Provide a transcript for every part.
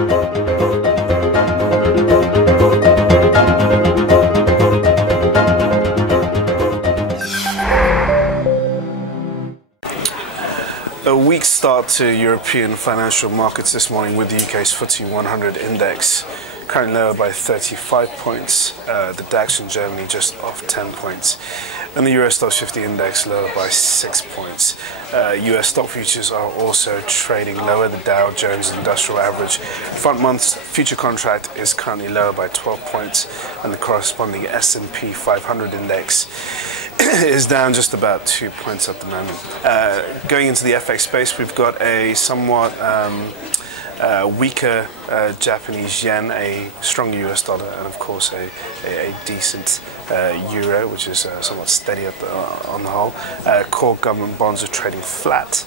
A weak start to European financial markets this morning with the UK's FTSE 100 index currently lower by 35 points, the DAX in Germany just off 10 points, and the US Stoxx 50 index lower by 6 points. US stock futures are also trading lower. The Dow Jones Industrial Average front month future contract is currently lower by 12 points, and the corresponding S&P 500 index is down just about 2 points at the moment. Going into the FX space, we've got a somewhat weaker Japanese yen, a strong US dollar, and of course a decent euro, which is somewhat steady on the whole. Core government bonds are trading flat.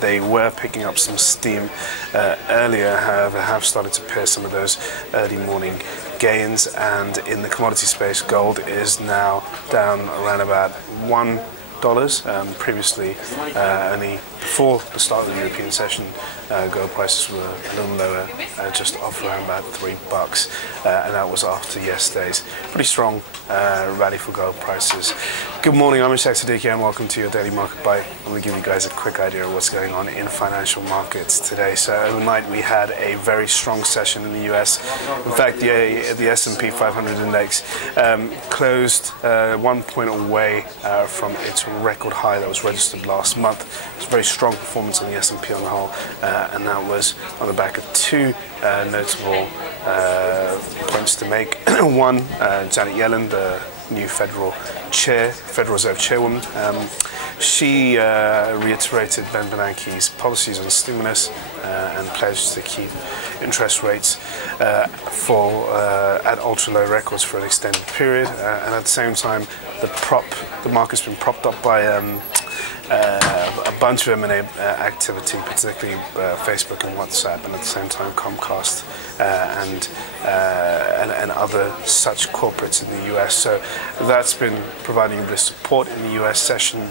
They were picking up some steam earlier, however, have started to pair some of those early morning gains. And in the commodity space, gold is now down around about $1. Previously, only before the start of the European session, gold prices were a little lower, just off around about $3, and that was after yesterday's pretty strong rally for gold prices. Good morning, I'm Ishaq Siddiqi and welcome to your daily market bite. I'm going to give you guys a quick idea of what's going on in financial markets today. So overnight we had a very strong session in the US. In fact, the S&P 500 index closed 1 point away from its record high that was registered last month. It's a very strong performance on the S&P on the whole, and that was on the back of two notable points to make. One, Janet Yellen, the new Federal Reserve Chairwoman, she reiterated Ben Bernanke's policies on stimulus and pledged to keep interest rates at ultra-low records for an extended period. And at the same time, the market's been propped up by a bunch of M&A activity, particularly Facebook and WhatsApp, and at the same time Comcast and other such corporates in the US. So that's been providing a bit of support in the US session,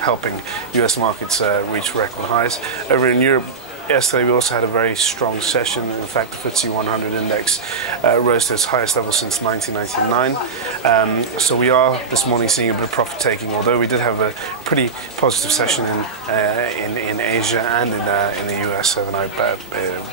helping US markets reach record highs. Over in Europe, yesterday we also had a very strong session. In fact, the FTSE 100 index rose to its highest level since 1999. So we are this morning seeing a bit of profit taking, although we did have a pretty positive session in Asia and in the US overnight.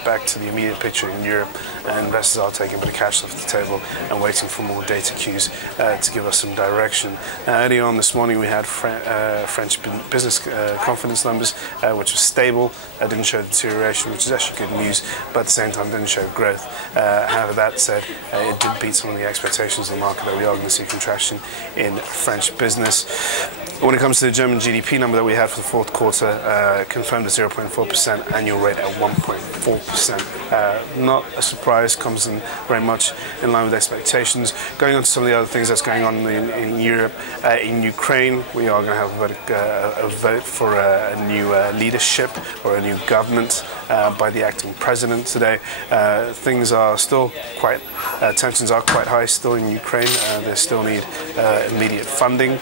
Back to the immediate picture in Europe, investors are taking a bit of cash off the table and waiting for more data cues to give us some direction. Early on this morning we had French business confidence numbers, which was stable. Didn't show deterioration, which is actually good news, but at the same time didn't show growth. However, that said, it did beat some of the expectations of the market that we are going to see contraction in French business. When it comes to the German GDP number that we had for the fourth quarter, confirmed at 0.4%, annual rate at 1.4%. Not a surprise, comes in very much in line with expectations. Going on to some of the other things that's going on in Europe, in Ukraine, we are going to have a vote for a new leadership or a new government by the acting president today. Things are still tensions are quite high still in Ukraine. They still need immediate funding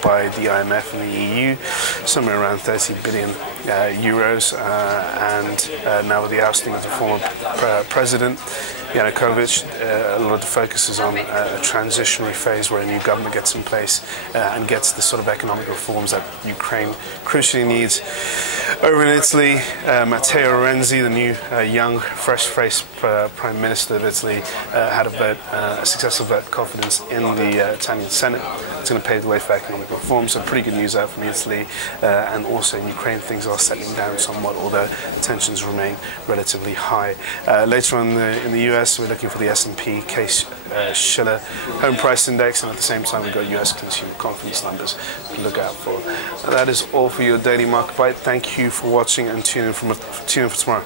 by the IMF and the EU, somewhere around 30 billion euros, and now with the ousting of the former president Yanukovych, a lot of the focus is on a transitionary phase where a new government gets in place and gets the sort of economic reforms that Ukraine crucially needs. Over in Italy, Matteo Renzi, the new young, fresh-faced Prime Minister of Italy, had a successful vote of confidence in the Italian Senate. It's going to pave the way for economic reform, so pretty good news out from Italy. And also in Ukraine, things are settling down somewhat, although tensions remain relatively high. Later on in the US, we're looking for the S&P Case-Shiller Home Price Index, and at the same time we've got US consumer confidence numbers to look out for. That is all for your daily market bite. Thank you for watching, and tune in for tomorrow.